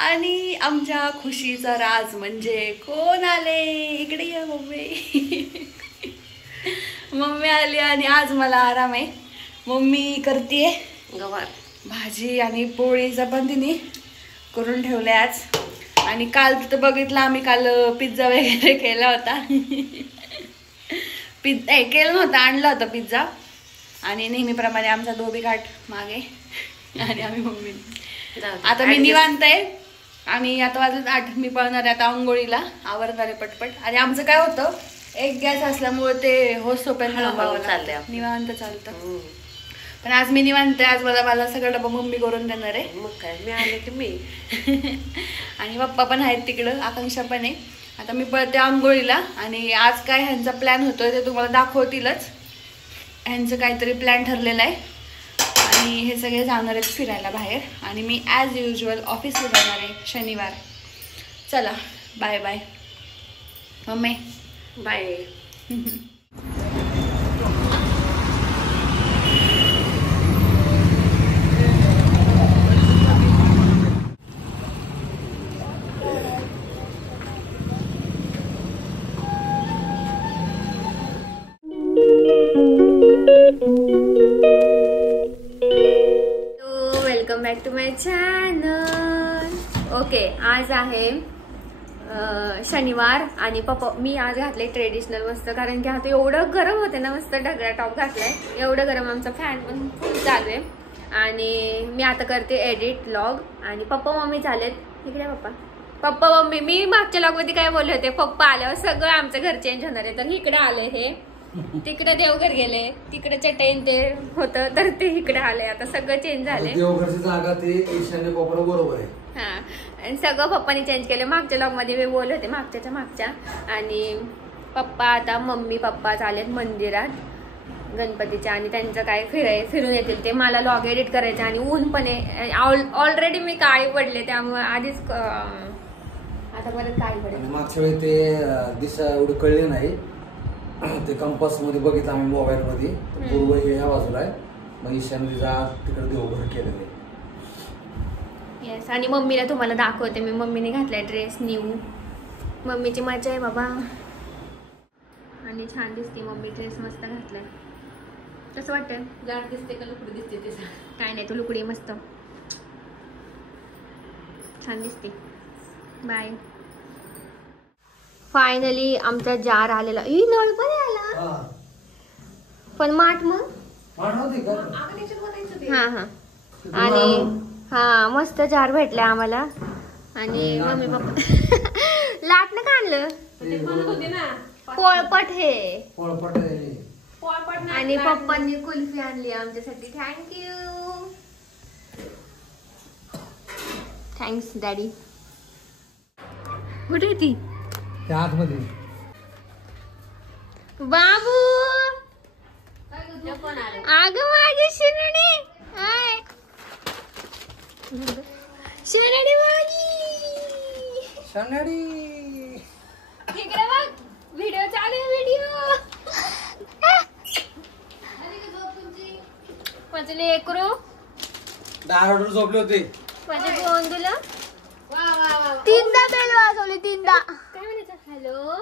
आणि आमच्या खुशीचा राज म्हणजे कोण आले इकडे ये मम्मी. मम्मी आली आणि आज मला आराम आहे. मम्मी करते गवार भाजी आणि पोळी चपातीने करून ठेवले आज. आणि काल तर बघितलं आम्ही काल पिझ्झा वगैरे केला होता. केलं नव्हतं, आणलं होतं पिझ्झा. आणि नेहमीप्रमाणे आमचा दोबी घाट मागे आणि आम्ही मम्मी. आता मी निवांत आहे आणि आता वाजत 8. मी पळणार आहे आता आंघोळीला, आवरणार आहे पटपट. आणि आमचं काय होतं, एक गॅस असल्यामुळे ते होस्तोपर्यंत निवांत चालतं. पण आज मी निवांत आहे. आज मला सगळं डबा मम्मी करून देणार आहे. मग काय, मी आले की मी. आणि पप्पा पण आहेत तिकडं, आकांक्षा पण आहे. आता मी पळते आंघोळीला. आणि आज काय ह्यांचा प्लॅन होतोय ते तुम्हाला दाखवतीलच. ह्यांचं काहीतरी प्लॅन ठरलेलं आहे आणि हे सगळे जाणार आहेत फिरायला बाहेर. आणि मी ॲज युजल ऑफिसला जाणार आहे शनिवार. चला bye bye mummy. Bye. Welcome back to my channel. Okay, आज आहे शनिवार आणि पप्पा मी आज घातले ट्रेडिशनल मस्त, कारण की आता एवढं गरम होते ना, मस्त ढगळा टॉप घातलाय. एवढं गरम, आमचा फॅन पण फुल चालू आहे. आणि मी आता करते एडिट व्लॉग. आणि पप्पा मम्मी चालेत इकडे. पप्पा मम्मी, मी मागच्या व्लॉग मध्ये काय बोलले होते, पप्पा आल्यावर सगळं आमचं घर चेंज होणार आहे. तर इकडे आले हे, तिकडे देवघर गेले, तिकडे चटईन ते होतं तर ते इकडे आले. आता सगळं चेंज झाले. देवघरची जागा ते ईशान्य कोपरा बरोबर आहे. हा, आणि सगळं पप्पानी चेंज केलं. मागच्या लॉग मध्ये मी बोलले होते मागच्या. आणि पप्पा आता मम्मी पप्पा चालेत मंदिरात गणपतीच्या. आणि त्यांचं काय फिरून येतील ते. मला लॉग एडिट करायचं आणि ऊन पण आहे. ऑलरेडी मी काळी पडले, त्यामुळे आधीच आता परत काळी पडले. मागच्या वेळी ते दिशा एवढी कळली नाही. ते कंपास मध्ये बघितलं आम्ही मोबाईल मध्ये. पूर्व हे ह्या बाजूला आहे, मग ईशान्य जा तिकडे देवघर केलेलं. येस. आणि मम्मीला तुम्हाला दाखवते मी. मम्मीने घातलाय ड्रेस न्यू. मम्मीची मजा आहे बाबा. आणि छान दिसते मम्मी, ड्रेस मस्त घातलाय. कसं वाटतं? जाड दिसते का लुकडी दिसते ते? काय नाही, तू लुकडी मस्त छान दिसते. बाय. फायनली आमचा जार आलेला. नळ पण आला, पण माठ मग हा. आणि हा, मस्त जार भेटला आम्हाला. आणि मम्मी पप्पा लाटणं का आणलं? पोळपट हे. आणि पप्पांनी कुल्फी आणली आमच्यासाठी. थँक्यू. Thanks daddy. कुठे आहे ती? आतमध्ये बाबू. अगं माझी शिनडी. हाय शिनडी माझी. इकडे बघ, व्हिडिओ चालू आहे. व्हिडिओ माझं लेकरू दारावर झोपले होते. माझे गोंदूला 3दा बेल वाजवली. 3दा. काय म्हणायचं? हॅलो,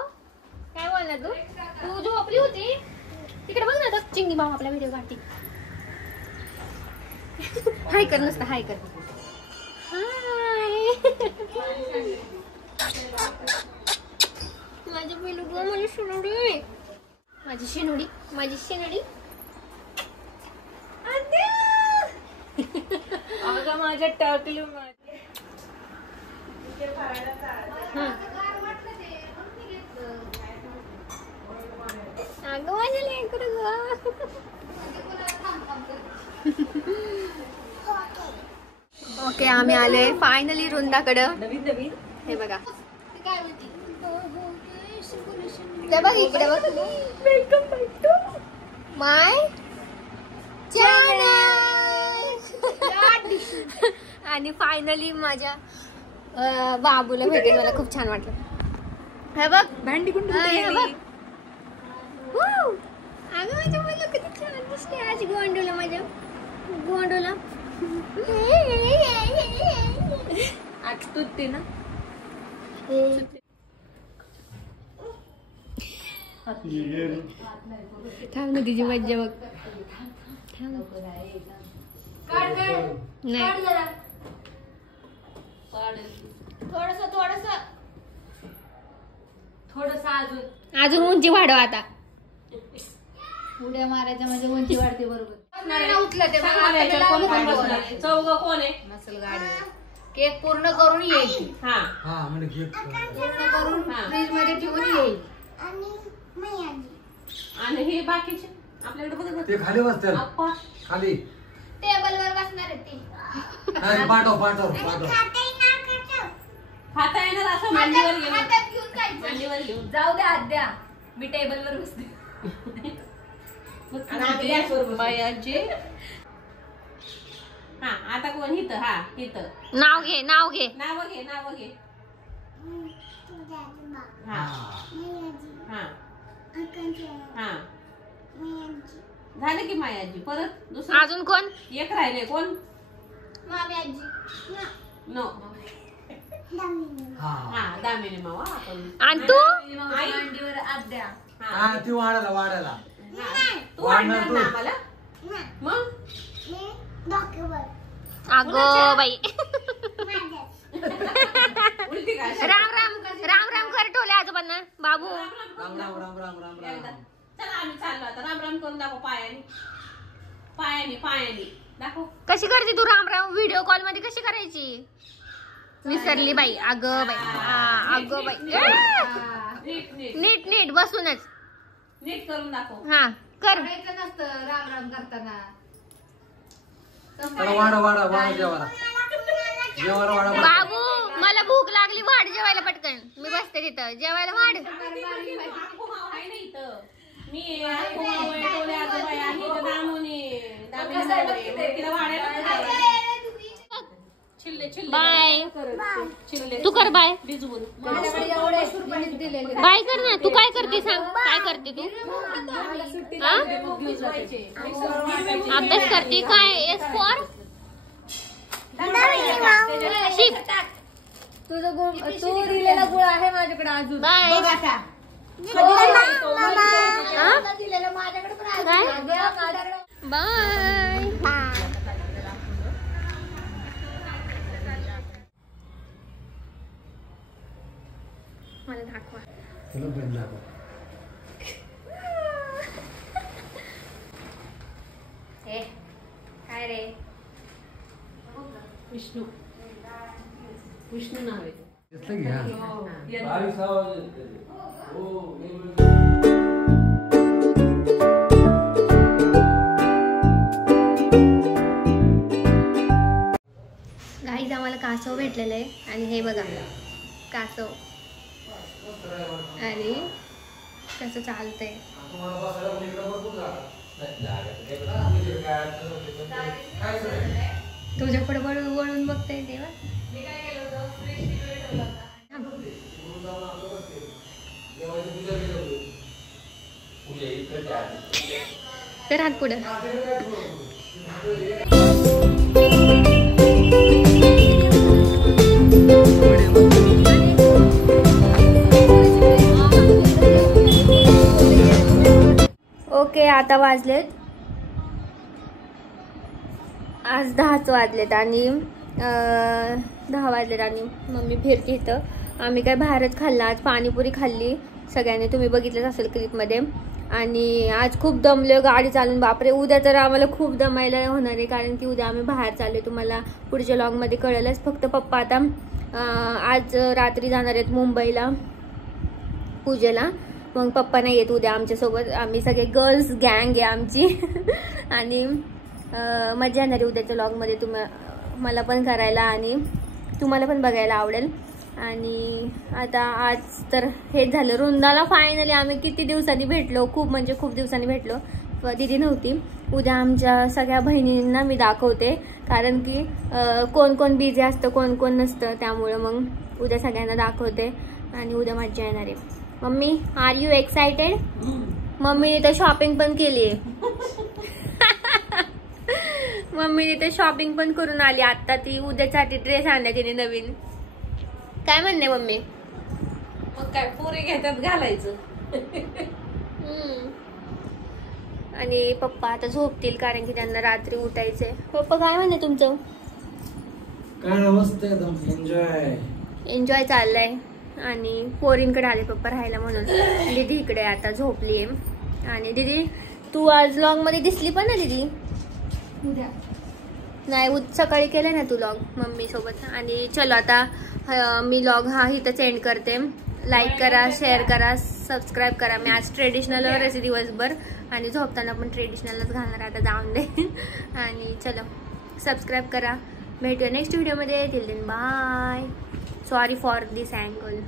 काय बोलणार तू? तू झोपली होती तिकडे बघ ना. चिंगी मामा आपला व्हिडिओ काढते. हाय कर, नुसतं हाय कर. हाय. माझी पिलू गो, माझी शिनोडी, माझी शिनोडी, माझी शिनोडी. अगं माझ्या टाकलू. अगं माझ्या लेकरू ग. ओके, आम्ही आलोय फायनली वृंदाकडं. नवीन हे बघा, ते बघ इकडे बघ. Welcome back to my channel. आणि फायनली माझ्या बाबूला भेटून मला खूप छान वाटलं. हे बघ भांडी कुंडी. अगं माझ्या मुलं किती छान दिसते आज. गोंडोला माझ्या गोंडोला. आज तुटते ना. थांब ना तिची मज्जा बघ. अजून उंची वाढव आता. उड्या मारायच्या म्हणजे उंची वाढते बरोबर. चौघ कोण आहे? नसल गाडी केक पूर्ण करून येईल. हा म्हणजे पूर्ण करून फ्रीज मध्ये ठेवून येईल. आणि हे बाकीचे आपल्याकडे बघत ते खाली बसतात आप्पा खाली. टेबलवर बसणार आहे ती. नाही, पाठव पाठव पाठव. खाता येणार असं मांडीवर घेऊन हातात घेऊन जायचं. मांडीवर घेऊन जाऊ द्या आद्या मी टेबलवर बसते. बायाजी. हा आता कोण हित? हा हित नाव घे नाव घे. नाव घे नाव घे. हा हा हा झालं की मायाजी. परत दुसरं अजून कोण? एक राहिले. कोण? मामी आजी. नो. हा हा दामिनी मावा आपण. आणि तू? आई. मांडीवर आद्या. हा ती वाढायला वाढायला. हा. तू वाढणार वाढणार तू. ना आम्हाला मग. अगो बाई. उलटी काय? राम राम राम राम कर टोले आजोबांना. बाबू राम राम राम राम राम एकदा. राम. चला आम्ही चाललो आता. राम राम करून दाखव. पायाने पायाने पायाने दाखव. कशी करते तू राम राम? व्हिडिओ कॉल मध्ये कशी करायची? विसरली बाई. अगं बाई. अगं बाई. नीट नीट नीट नीट बसूनच. नीट करून दाखव. हा कर. करायचं नसतं राम राम करताना. चला वाढा वाढा वाढा जेवायला. जेवायला वाढा वाढा. बाबू मला भूक लागली. वाढ जेवायला पटकन. मी बसते तिथं. जेवायला वाढ. आखो भाव आहे ना इथं. मी आखो भाव आहे, टोले आजोबा आहे, आणि इथं दामुनी दामिनी भाऊ आहे. मग तिला वाढायला चिल्ले चिल्ले बाय. चिल्ले तू कर बाय. भिजवून. माझ्याकडे एवढे रुपये दिलेले. बाय कर ना. तू काय करते सांग. काय करते तू? हा? अभ्यास करते काय? एस फॉर शिक. तुझं गुण तू दिलेला गुळ आहे माझ्याकडे अजून. बाय. दिलेलं माझ्याकडे पण आहे. काय? माझ्याकडे बाय. मला दाखवा. तुला पण दाखव. हे काय रे? विष्णू विष्णू नाव आहे. घेतलं घ्या. गाईज आम्हाला कासव भेटलेलं आहे. आणि हे बघा कासव. आणि कसं चालतंय. तुझ्याकडे वळून वळून बघताय तेव्हा. तर हात पुढं. ओके आता वाजलेत आज 10च वाजलेत. आणि 10 वाजलेत आणि मम्मी फिरते इथं. आम्ही काय बाहेरच खाल्लं आज. पाणीपुरी खाल्ली सगळ्यांनी. तुम्ही बघितलंच असेल क्लिपमध्ये. आणि आज खूप दमलो गाडी चालून. बापरे उद्या तर आम्हाला खूप दमायला होणार आहे. कारण की उद्या आम्ही बाहेर चालले. तुम्हाला पुढच्या लॉगमध्ये कळेलच. फक्त पप्पा आता आज रात्री जाणार आहेत मुंबईला पूजेला. मग पप्पा नाही येत उद्या आमच्यासोबत. आम्ही सगळे गर्ल्स गँग आहे आमची. आणि मजा येणार आहे उद्याच्या व्लॉगमध्ये. मला पण करायला आणि तुम्हाला पण बघायला आवडेल. आणि आता आज तर हेच झालं. वृंदाला फायनली आम्ही किती दिवसांनी भेटलो. खूप म्हणजे खूप दिवसांनी भेटलो. दीदी नव्हती. उद्या आमच्या सगळ्या बहिणींना मी दाखवते. कारण की कोण कोण बिझी असतं कोण कोण नसतं. त्यामुळं मग उद्या सगळ्यांना दाखवते. आणि उद्या मजा येणार आहे. Mummy are you excited? मम्मीने तर शॉपिंग पण केली आहे. मम्मीने तर शॉपिंग पण करून आली. आता ती उद्यासाठी ड्रेस आणला तिने नवीन. काय म्हणणे मम्मी? मग काय पुरी घेतात घालायचं. आणि पप्पा आता झोपतील कारण की त्यांना रात्री उठायचंय. पप्पा काय म्हणणे तुमचं? काय नमस्ते, एकदम एन्जॉय चाललाय. आणि पोरींकडे आले पप्पा राहायला म्हणून. दीदी इकडे आता झोपलीये. आणि दीदी तू आज लॉग मध्ये दिसली पण ना दीदी? नाही सकाळी केलंय ना तू लॉग मम्मी सोबत. आणि चलो आता मी लॉग हा इथंच एंड करते. लाईक करा, शेअर करा, सबस्क्राईब करा. मी आज ट्रेडिशनलवर आहे दिवसभर आणि झोपताना पण ट्रेडिशनलच घालणार आता, जाऊन दे. आणि चलो सबस्क्राईब करा. भेटूया नेक्स्ट व्हिडिओमध्ये. Till then bye. Sorry for this angle.